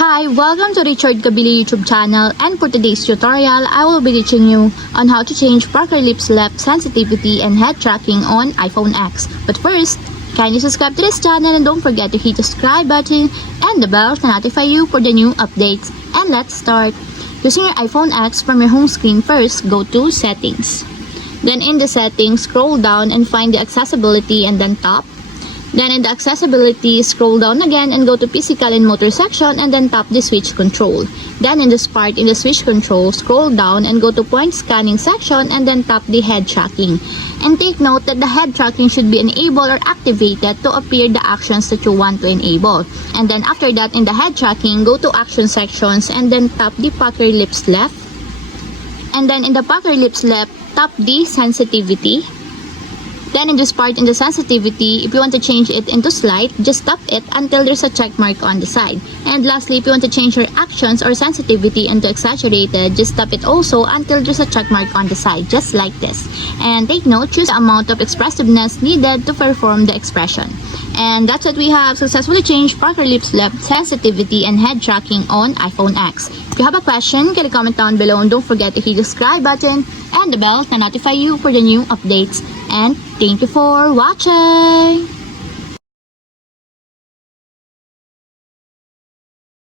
Hi, welcome to Richard Kabili YouTube channel, and for today's tutorial, I will be teaching you on how to change Parker Lips Left sensitivity and head tracking on iPhone X. But first, kindly subscribe to this channel and don't forget to hit the subscribe button and the bell to notify you for the new updates. And let's start. Using your iPhone X, from your home screen first, go to Settings. Then in the settings, scroll down and find the accessibility and then tap. Then in the accessibility, scroll down again and go to physical and motor section and then tap the switch control. Then in this part, in the switch control, scroll down and go to point scanning section and then tap the head tracking. And take note that the head tracking should be enabled or activated to appear the actions that you want to enable. And then after that, in the head tracking, go to action sections and then tap the Parker Lips Left. And then in the Parker Lips Left, tap the sensitivity. Then in this part, in the sensitivity, if you want to change it into slight, just tap it until there's a check mark on the side. And lastly, if you want to change your actions or sensitivity into exaggerated, just tap it also until there's a check mark on the side, just like this. And take note, choose the amount of expressiveness needed to perform the expression. And that's what we have successfully changed Parker Lips Left sensitivity and head tracking on iPhone X. If you have a question, can you comment down below and don't forget to hit the subscribe button and the bell to notify you for the new updates. And thank you for watching!